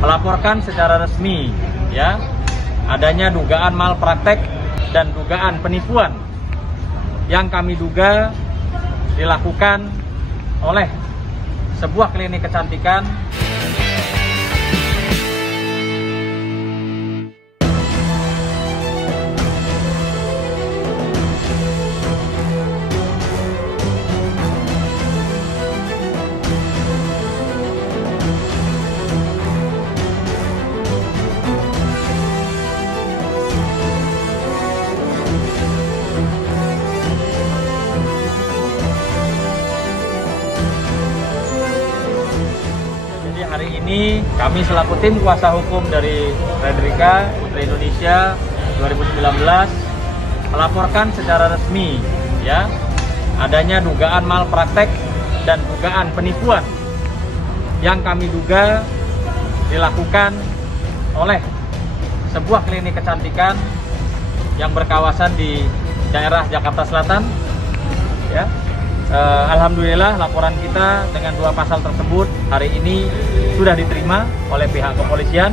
melaporkan secara resmi ya adanya dugaan malpraktek dan dugaan penipuan yang kami duga dilakukan oleh sebuah klinik kecantikan. Hari ini kami selaku tim kuasa hukum dari Fredrika Putri Indonesia 2019 melaporkan secara resmi ya adanya dugaan malpraktek dan dugaan penipuan yang kami duga dilakukan oleh sebuah klinik kecantikan yang berkawasan di daerah Jakarta Selatan ya. Alhamdulillah laporan kita dengan 2 pasal tersebut hari ini sudah diterima oleh pihak kepolisian.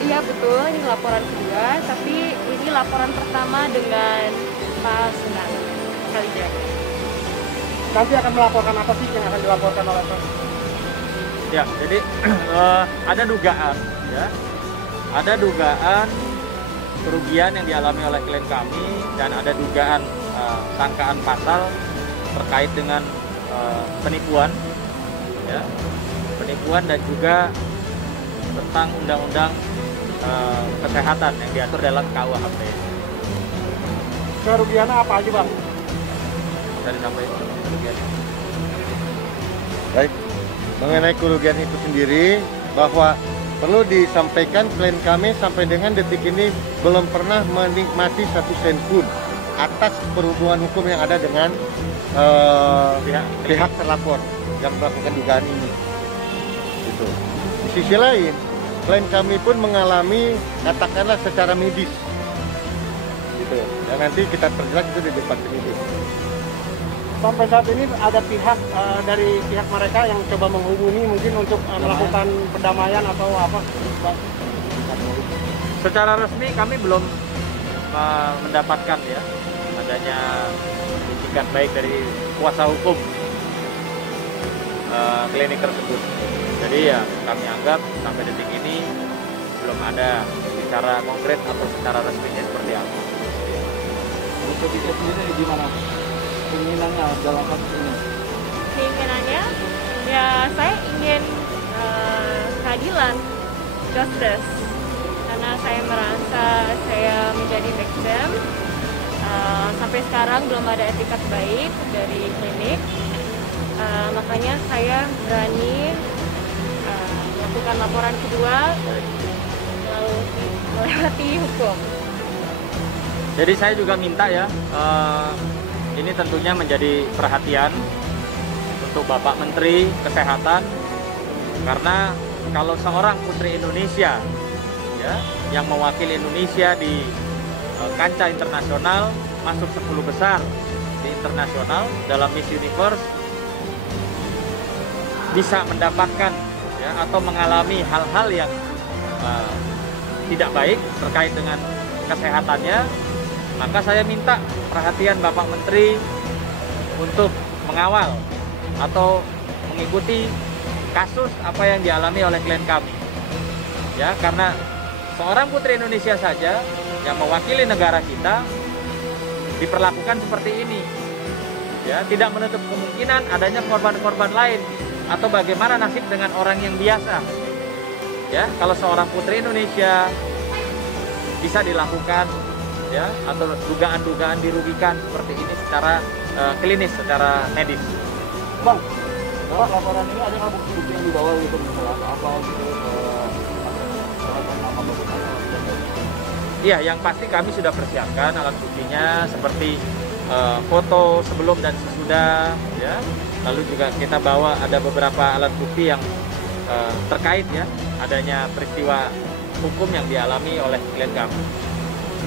Iya betul, ini laporan kedua, tapi ini laporan pertama dengan Pak Sunan Kalijaga. Nanti akan melaporkan apa sih yang akan dilaporkan oleh Pak? Ya, jadi ada dugaan ya, ada dugaan kerugian yang dialami oleh klien kami dan ada dugaan sangkaan pasal terkait dengan penipuan ya, penipuan dan juga tentang undang-undang kesehatan yang diatur dalam KUHP. Kerugiannya apa aja, Bang? Bisa disampaikan kerugiannya. Baik, mengenai kerugian itu sendiri bahwa perlu disampaikan klien kami sampai dengan detik ini belum pernah menikmati 1 sen pun atas perhubungan hukum yang ada dengan pihak terlapor yang melakukan dugaan ini. Gitu. Di sisi lain, klien kami pun mengalami katakanlah secara medis. Gitu. Dan nanti kita perjelas itu di depan penyidik. Sampai saat ini ada pihak dari pihak mereka yang coba menghubungi mungkin untuk melakukan perdamaian atau apa? Secara resmi kami belum mendapatkan ya adanya itikat baik dari kuasa hukum klinik tersebut. Jadi ya kami anggap sampai detik ini belum ada secara konkret atau secara resminya seperti apa. Untuk itu sendiri gimana? Keinginannya dalam kasus ini? Keinginannya, ya saya ingin keadilan, justice, karena saya merasa saya menjadi victim. Sampai sekarang belum ada etikat baik dari klinik, makanya saya berani melakukan laporan kedua melewati hukum. Jadi saya juga minta ya, ini tentunya menjadi perhatian untuk Bapak Menteri Kesehatan, karena kalau seorang putri Indonesia ya, yang mewakili Indonesia di kancah internasional, masuk 10 besar di internasional dalam Miss Universe, bisa mendapatkan ya, atau mengalami hal-hal yang tidak baik terkait dengan kesehatannya, maka saya minta perhatian Bapak Menteri untuk mengawal atau mengikuti kasus apa yang dialami oleh klien kami ya, karena seorang putri Indonesia saja yang mewakili negara kita diperlakukan seperti ini ya, tidak menutup kemungkinan adanya korban-korban lain atau bagaimana nasib dengan orang yang biasa ya. Kalau seorang putri Indonesia bisa dilakukan ya, atau dugaan-dugaan dirugikan seperti ini secara klinis, secara medis. Bang, dalam laporan ini ada nggak bukti yang dibawa gitu, misalnya apa gitu? Iya, yang pasti kami sudah persiapkan alat buktinya seperti foto sebelum dan sesudah, ya. Lalu juga kita bawa ada beberapa alat bukti yang terkait ya adanya peristiwa hukum yang dialami oleh klien kami.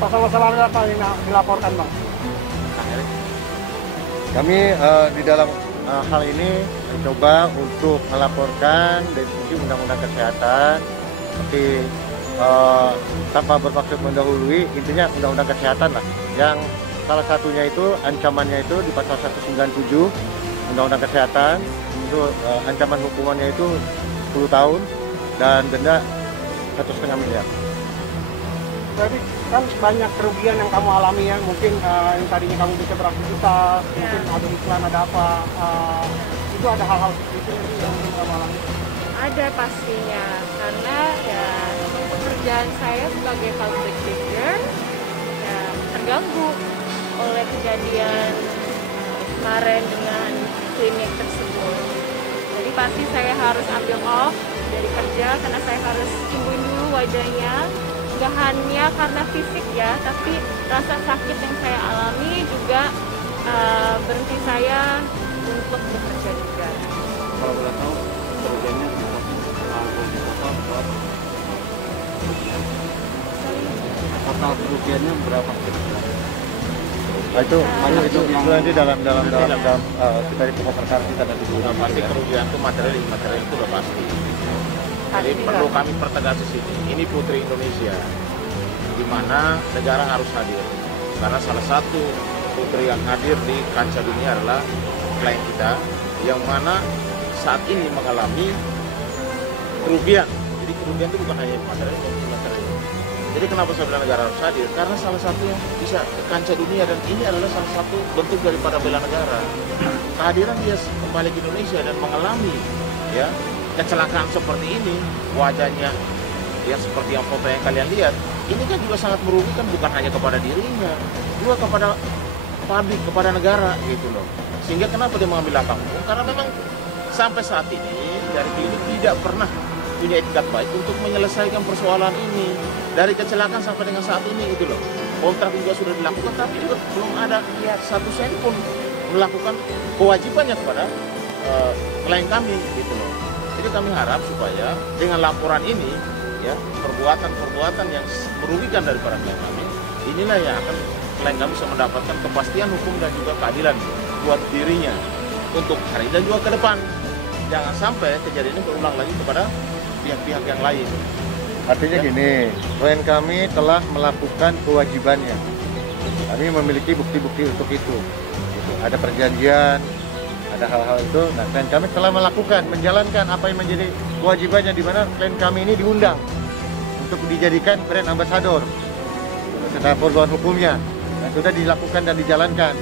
Pasal-pasal apa yang dilaporkan, Bang? Nah, Kami di dalam hal ini mencoba untuk melaporkan dari sisi undang-undang kesehatan, tapi tanpa bermaksud mendahului, intinya undang-undang kesehatan lah, yang salah satunya itu ancamannya itu di pasal 197 undang-undang kesehatan, itu ancaman hukumannya itu 10 tahun dan denda 1,5 miliar. Berarti kan banyak kerugian yang kamu alami ya, mungkin yang tadinya kamu bisa beraktivitas, mungkin ada iklan, ada apa, itu ada hal-hal seperti itu yang mungkin kamu alami? Ada pastinya, karena ya pekerjaan saya sebagai public figure ya terganggu oleh kejadian kemarin dengan klinik tersebut. Jadi pasti saya harus ambil off dari kerja karena saya harus sembuhin dulu wajahnya. Gak hanya karena fisik ya, tapi rasa sakit yang saya alami juga berhenti saya untuk bekerja juga. Kalau boleh tahu kerugiannya total kerugiannya berapa? Nah, itu nanti dalam kita di pokok perkara kita nanti dulu. Pasti kerugian itu material itu udah pasti. Jadi perlu kami pertegas di sini. Ini Putri Indonesia, di mana negara harus hadir. Karena salah satu putri yang hadir di kancah dunia adalah klien kita, yang mana saat ini mengalami kerugian. Jadi kerugian itu bukan hanya material. Jadi kenapa saya bilang negara harus hadir? Karena salah satu yang bisa ke kancah dunia, dan ini adalah salah satu bentuk daripada bela negara. Kehadiran dia kembali ke Indonesia dan mengalami ya kecelakaan seperti ini, wajahnya ya seperti yang foto yang kalian lihat, ini kan juga sangat merugikan bukan hanya kepada dirinya, juga kepada publik, kepada negara gitu loh. Sehingga kenapa dia mengambil langkah hukum? Karena memang sampai saat ini dari klinik tidak pernah punya etikat baik untuk menyelesaikan persoalan ini. Dari kecelakaan sampai dengan saat ini gitu loh. Kontrak juga sudah dilakukan, tapi juga belum ada satu sen pun melakukan kewajibannya kepada klien kami gitu loh. Jadi kami harap supaya dengan laporan ini ya, perbuatan-perbuatan yang merugikan daripada klien kami, inilah yang akan klien kami bisa mendapatkan kepastian hukum dan juga keadilan buat dirinya untuk hari ini dan juga ke depan. Jangan sampai kejadian ini berulang lagi kepada pihak-pihak yang lain. Artinya gini, klien kami telah melakukan kewajibannya. Kami memiliki bukti-bukti untuk itu. Ada perjanjian, ada hal-hal itu. Nah, klien kami telah melakukan, menjalankan apa yang menjadi kewajibannya, di mana klien kami ini diundang untuk dijadikan brand ambassador setelah perbuatan hukumnya. Nah, sudah dilakukan dan dijalankan.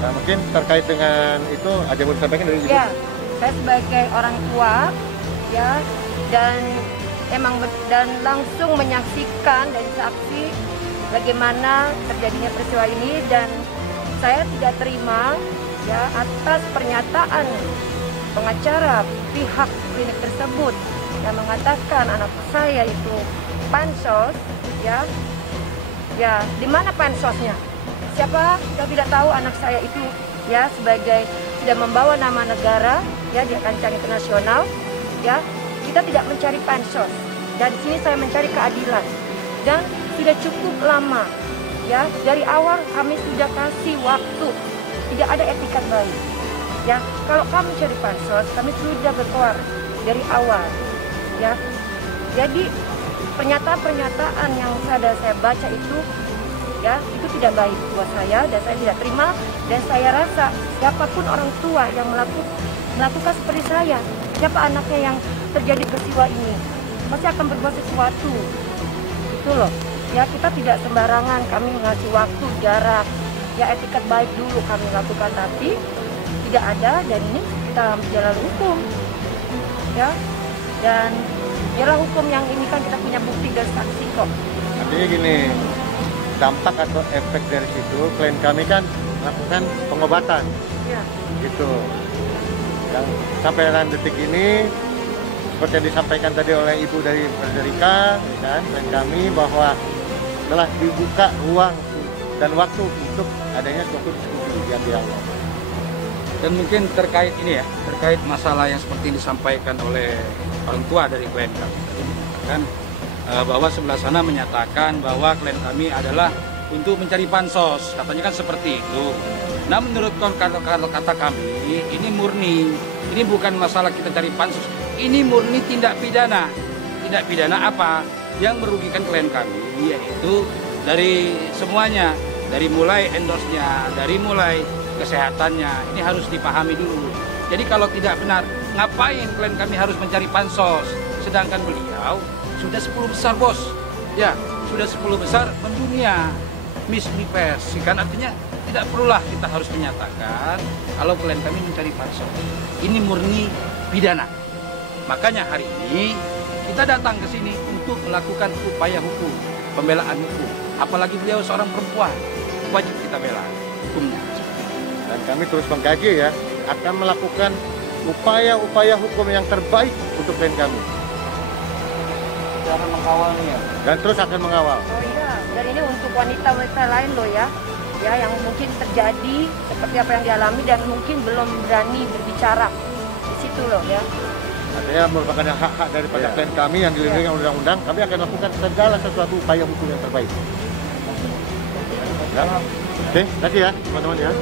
Nah, mungkin terkait dengan itu ada yang mau disampaikan dari Ibu? Ya, saya sebagai orang tua ya, dan langsung menyaksikan dan saksi bagaimana terjadinya peristiwa ini, dan saya tidak terima ya atas pernyataan pengacara pihak klinik tersebut yang mengatakan anak saya itu pansos ya. Di mana pansosnya? Siapa yang tidak tahu anak saya itu ya sebagai sudah membawa nama negara ya di kancah internasional ya. Kita tidak mencari pansos, dan di sini saya mencari keadilan, dan sudah cukup lama ya, dari awal kami sudah kasih waktu, tidak ada etikat baik ya. Kalau kami cari pansos, kami sudah berkoar dari awal ya. Jadi pernyataan-pernyataan yang saya baca itu ya, itu tidak baik buat saya, dan saya tidak terima. Dan saya rasa siapapun orang tua yang melakukan seperti saya, siapa anaknya yang terjadi peristiwa ini, pasti akan berbuat sesuatu. Itu loh. Ya, kita tidak sembarangan, kami ngasih waktu, jarak, ya etikat baik dulu kami lakukan, tapi tidak ada, dan ini kita jalan hukum. Ya. Dan jalan hukum yang ini kan kita punya bukti dan saksi kok. Artinya gini, dampak atau efek dari situ, klien kami kan melakukan pengobatan. Ya. Gitu. Yang sampai detik ini, seperti yang disampaikan tadi oleh Ibu dari Frederika, ya kan, dan kami bahwa telah dibuka ruang dan waktu untuk adanya suatu diskusi yang dialog. Dan mungkin terkait ini ya, terkait masalah yang seperti yang disampaikan oleh orang tua dari klien kami, kan bahwa sebelah sana menyatakan bahwa klien kami adalah untuk mencari pansos, katanya kan seperti itu. Nah, menurut kata kami ini murni Ini bukan masalah kita cari pansus. Ini murni tindak pidana. Tindak pidana apa? Yang merugikan klien kami, yaitu dari semuanya. Dari mulai endorse-nya, dari mulai kesehatannya. Ini harus dipahami dulu. Jadi kalau tidak benar, ngapain klien kami harus mencari pansos? Sedangkan beliau sudah 10 besar, bos. Ya, sudah 10 besar mendunia. Miss Universe, kan artinya tidak perlulah kita harus menyatakan kalau klien kami mencari pansos. Ini murni pidana. Makanya hari ini kita datang ke sini untuk melakukan upaya hukum, pembelaan hukum. Apalagi beliau seorang perempuan, wajib kita bela hukumnya. Dan kami terus mengkaji ya, akan melakukan upaya-upaya hukum yang terbaik untuk klien kami. Jangan mengawalnya. Dan terus akan mengawal. Oh iya, dan ini untuk wanita-wanita lain loh ya, yang mungkin terjadi seperti apa yang dialami dan mungkin belum berani berbicara di situ loh ya. Artinya merupakan hak-hak daripada klien kami yang dilindungi oleh undang-undang. Kami akan lakukan segala sesuatu upaya hukum yang terbaik. Ya. Oke, terima kasih ya teman-teman ya.